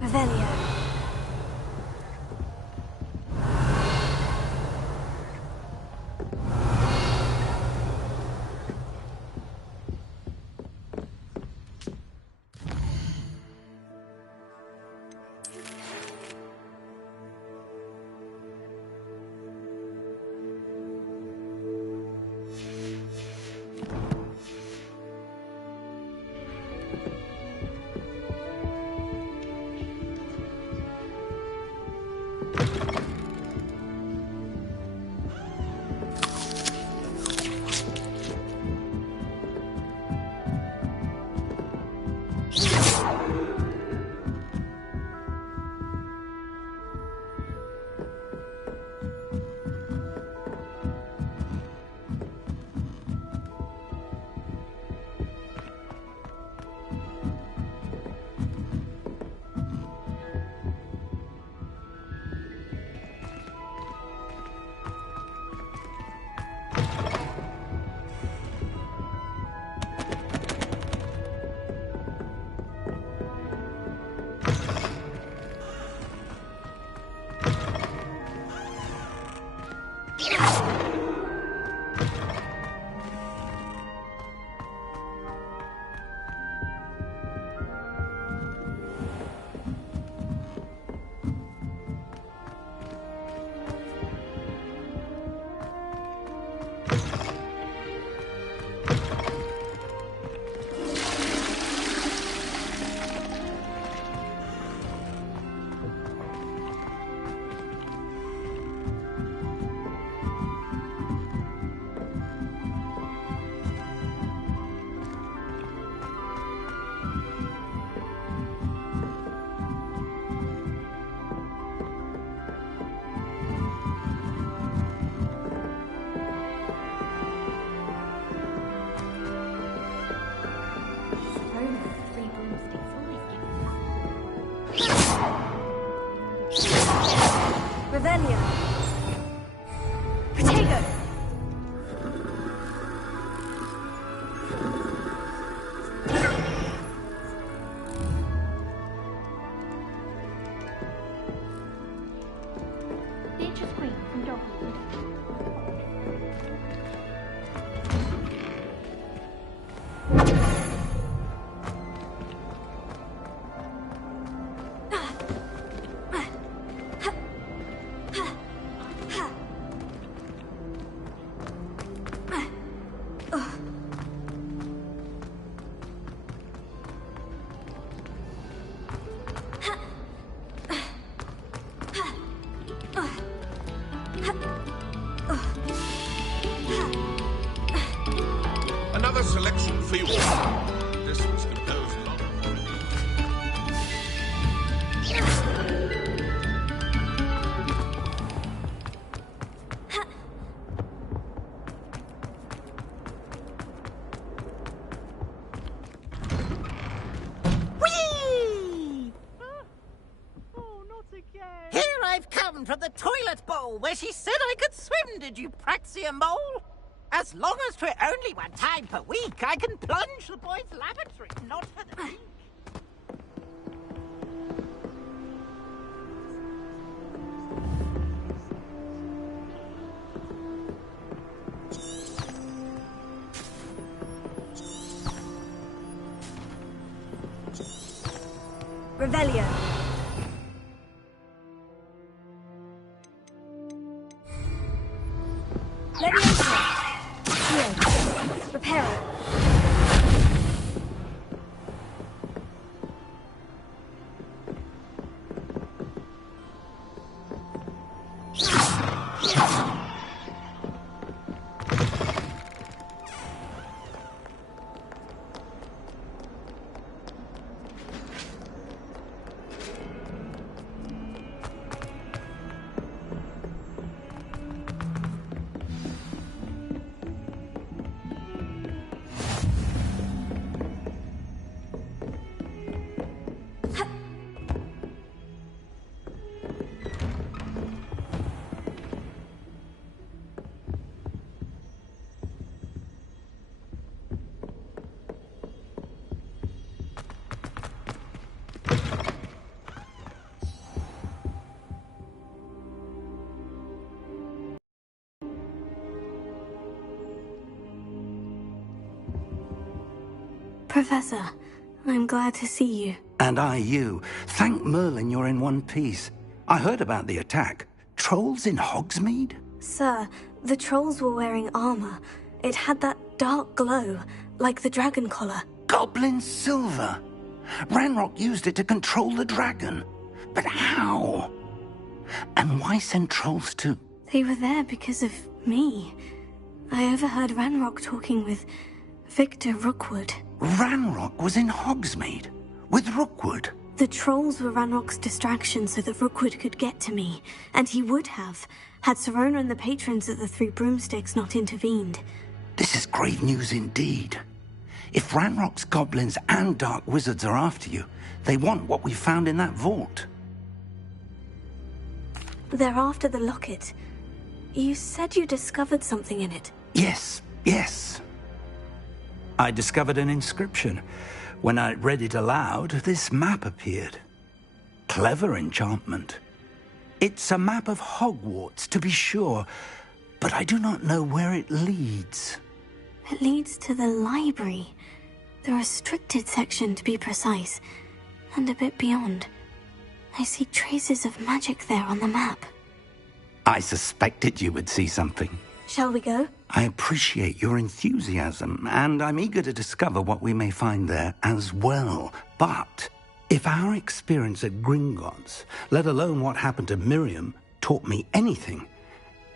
Revelio. Revelio. Protego. Nature's Queen from Dogwood. Another selection for you all. This was composed long before Whee! Oh, not again. Here I've come from the toilet bowl where she said I could swim, did you praxia mole? As long as 'twere only one time per week, I can plunge the boy's lavatory, not for the beach. Revelio. Let me enter. Here. Repair it. Professor, I'm glad to see you. And I you. Thank Merlin you're in one piece. I heard about the attack. Trolls in Hogsmeade? Sir, the trolls were wearing armor. It had that dark glow, like the dragon collar. Goblin silver! Ranrock used it to control the dragon. But how? And why send trolls to... They were there because of me. I overheard Ranrock talking with Victor Rookwood. Ranrock was in Hogsmeade? With Rookwood? The trolls were Ranrock's distraction so that Rookwood could get to me. And he would have, had Sirona and the patrons at the Three Broomsticks not intervened. This is grave news indeed. If Ranrock's goblins and dark wizards are after you, they want what we found in that vault. They're after the locket. You said you discovered something in it. Yes. I discovered an inscription. When I read it aloud, this map appeared. Clever enchantment. It's a map of Hogwarts, to be sure, but I do not know where it leads. It leads to the library. The restricted section, to be precise, and a bit beyond. I see traces of magic there on the map. I suspected you would see something. Shall we go? I appreciate your enthusiasm, and I'm eager to discover what we may find there as well. But if our experience at Gringotts, let alone what happened to Miriam, taught me anything,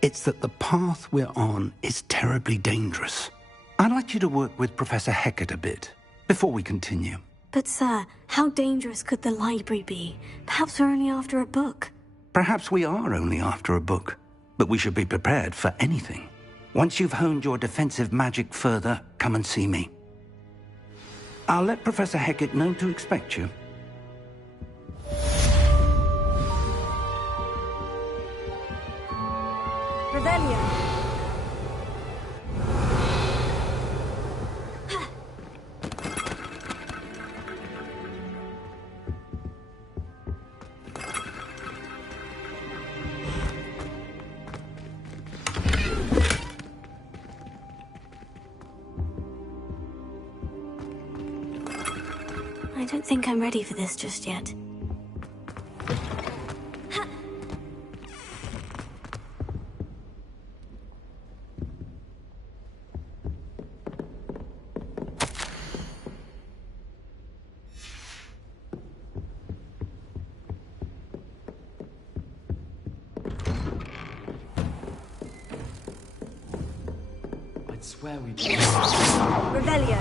it's that the path we're on is terribly dangerous. I'd like you to work with Professor Hecat a bit, before we continue. But sir, how dangerous could the library be? Perhaps we're only after a book. Perhaps we are only after a book, but we should be prepared for anything. Once you've honed your defensive magic further, come and see me. I'll let Professor Hecat know to expect you. Revelio. I don't think I'm ready for this just yet. I'd swear we... Revelio.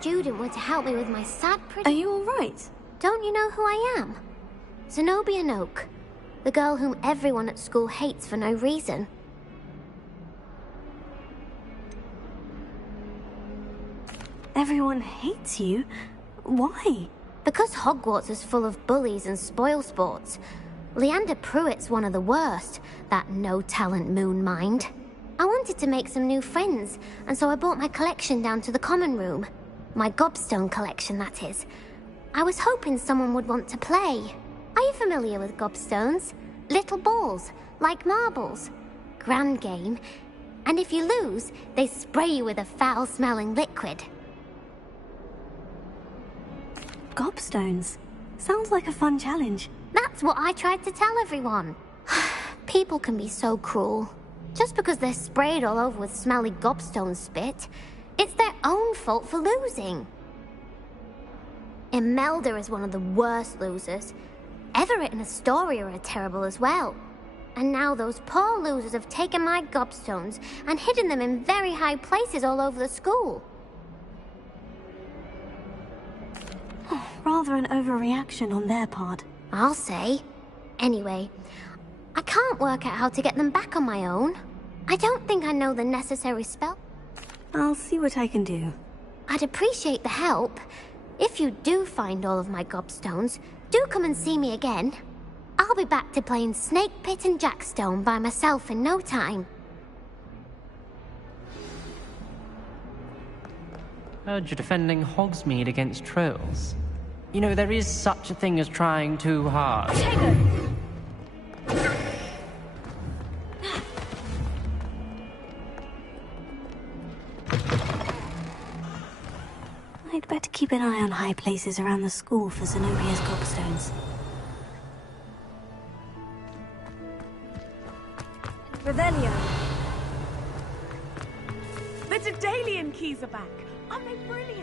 Student were to help me with my sad Are you all right? Don't you know who I am? Zenobia Noak, the girl whom everyone at school hates for no reason. Everyone hates you? Why? Because Hogwarts is full of bullies and spoilsports. Leander Pruitt's one of the worst, that no-talent moon mind. I wanted to make some new friends, and so I brought my collection down to the common room. My gobstone collection, that is. I was hoping someone would want to play. Are you familiar with gobstones? Little balls, like marbles. Grand game. And if you lose, they spray you with a foul-smelling liquid. Gobstones. Sounds like a fun challenge. That's what I tried to tell everyone. People can be so cruel. Just because they're sprayed all over with smelly gobstone spit, it's their own fault for losing. Imelda is one of the worst losers. Everett and Astoria are terrible as well. And now those poor losers have taken my gobstones and hidden them in very high places all over the school. Rather an overreaction on their part. I'll say. Anyway, I can't work out how to get them back on my own. I don't think I know the necessary spell. I'll see what I can do. I'd appreciate the help. If you do find all of my gobstones, do come and see me again. I'll be back to playing Snake Pit and Jackstone by myself in no time. Heard you're defending Hogsmeade against trolls. You know, there is such a thing as trying too hard. I'd better keep an eye on high places around the school for Zenobia's gobstones. Revelio. The Daedalian keys are back. Aren't they brilliant?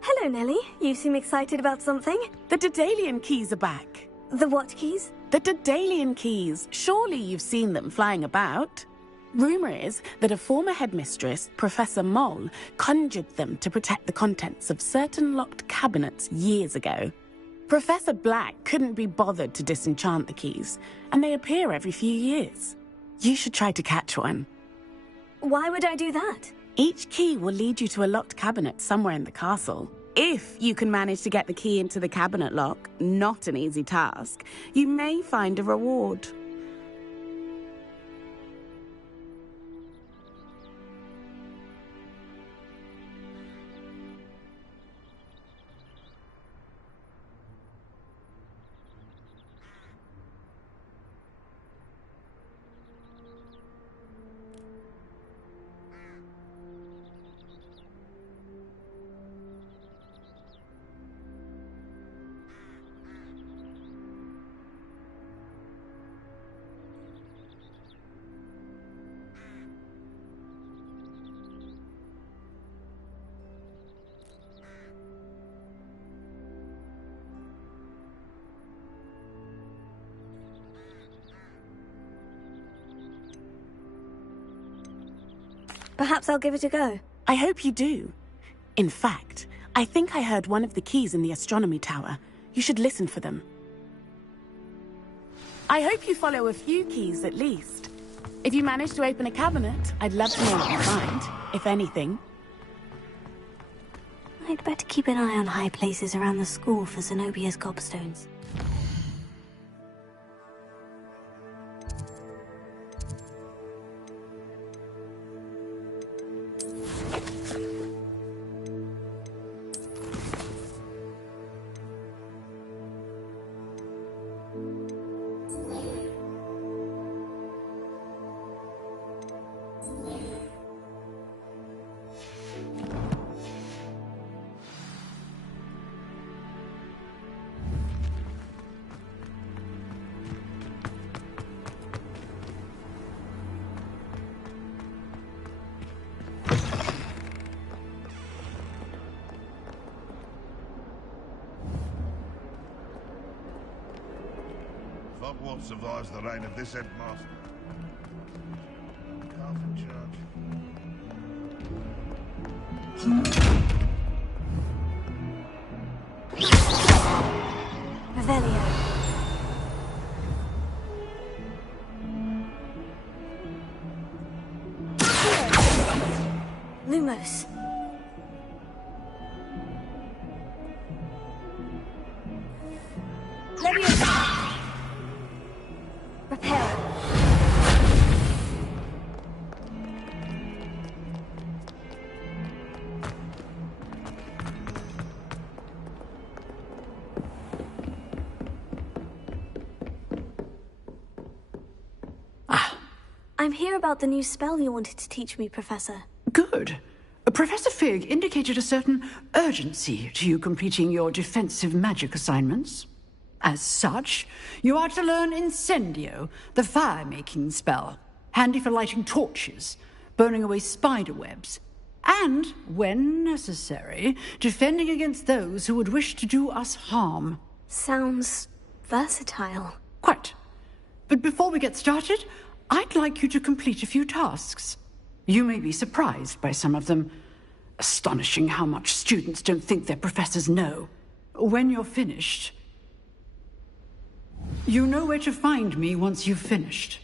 Hello, Nellie. You seem excited about something. The Daedalian keys are back. The what keys? The Daedalian keys. Surely you've seen them flying about. Rumour is that a former headmistress, Professor Moll, conjured them to protect the contents of certain locked cabinets years ago. Professor Black couldn't be bothered to disenchant the keys, and they appear every few years. You should try to catch one. Why would I do that? Each key will lead you to a locked cabinet somewhere in the castle. If you can manage to get the key into the cabinet lock, not an easy task, you may find a reward. Perhaps I'll give it a go. I hope you do. In fact, I think I heard one of the keys in the astronomy tower. You should listen for them. I hope you follow a few keys at least. If you manage to open a cabinet, I'd love to know what you find, if anything. I'd better keep an eye on high places around the school for Zenobia's gobstones. What survives the reign of this headmaster? Carlton Church. Revelio. Lumos. Leviosa. Repair. I'm here about the new spell you wanted to teach me, Professor. Good. Professor Fig indicated a certain urgency to you completing your defensive magic assignments. As such, you are to learn Incendio, the fire-making spell, handy for lighting torches, burning away spider webs, and, when necessary, defending against those who would wish to do us harm. Sounds versatile. Quite. But before we get started, I'd like you to complete a few tasks. You may be surprised by some of them. Astonishing how much students don't think their professors know. When you're finished, you know where to find me once you've finished.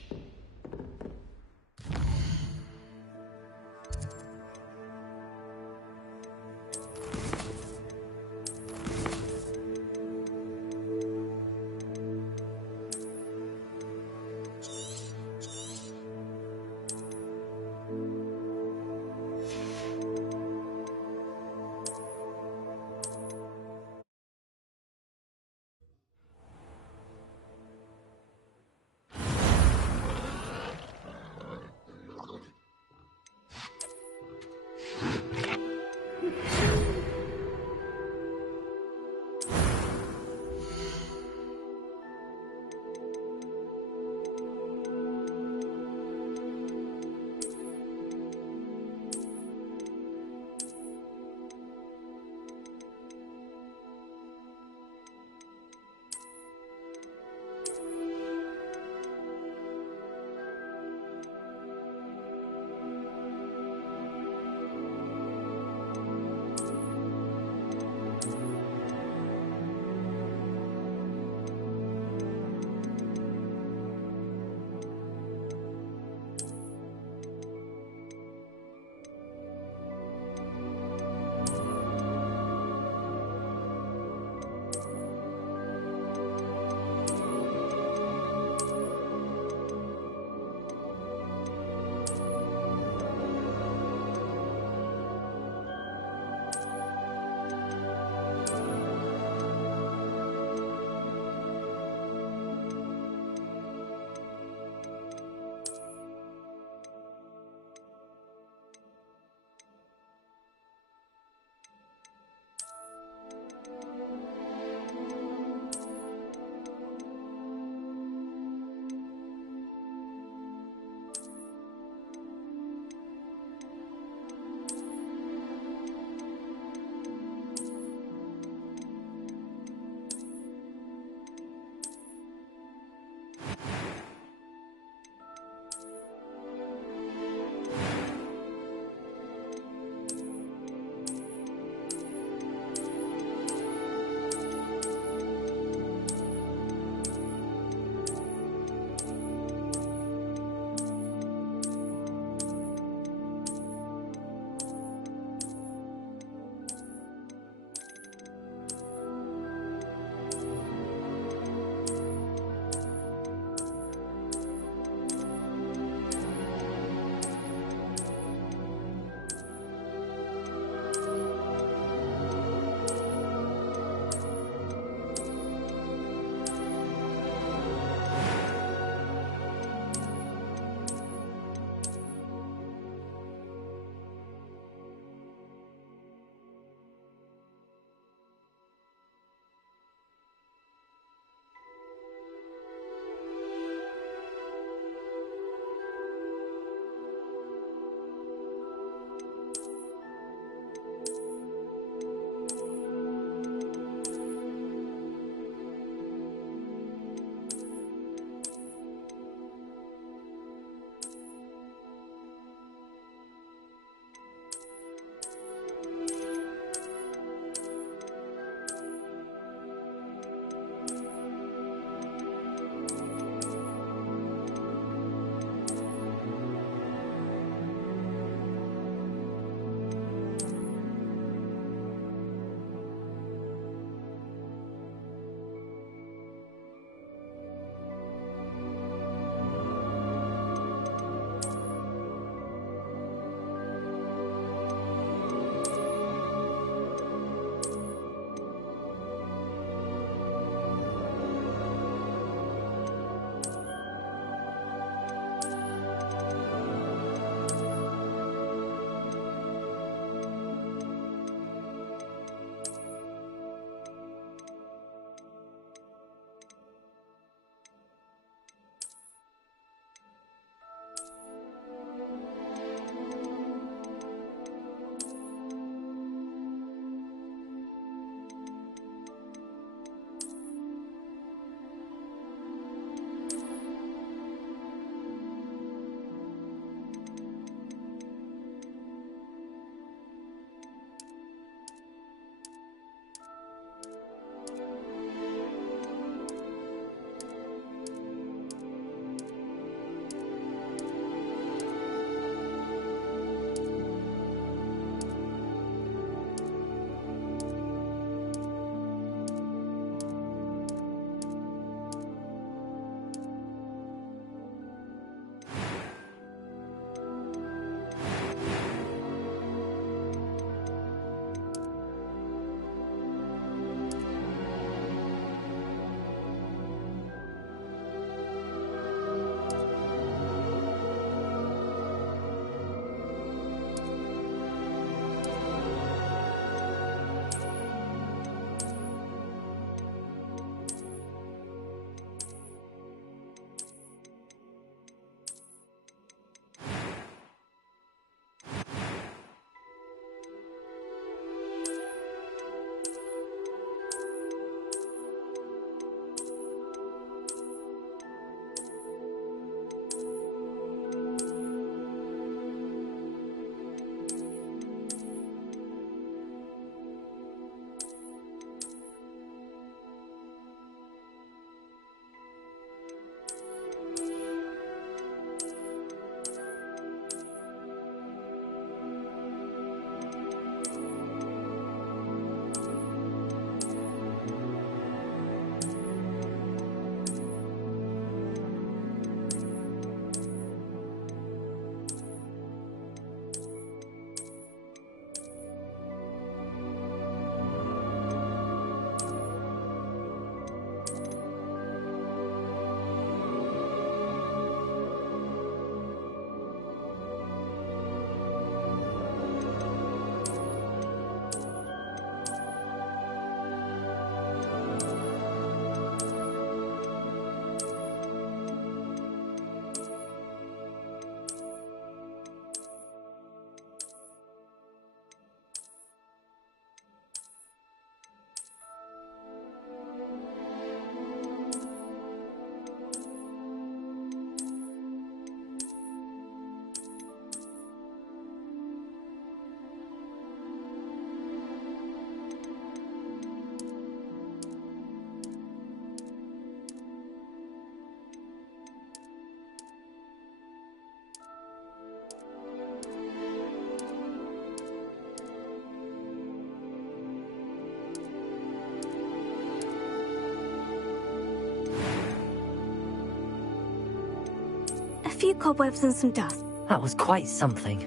few cobwebs and some dust. That was quite something.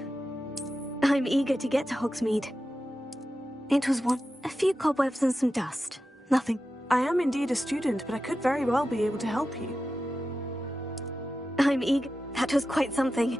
I'm eager to get to Hogsmeade. It was a few cobwebs and some dust. Nothing. I am indeed a student, but I could very well be able to help you. I'm eager. That was quite something.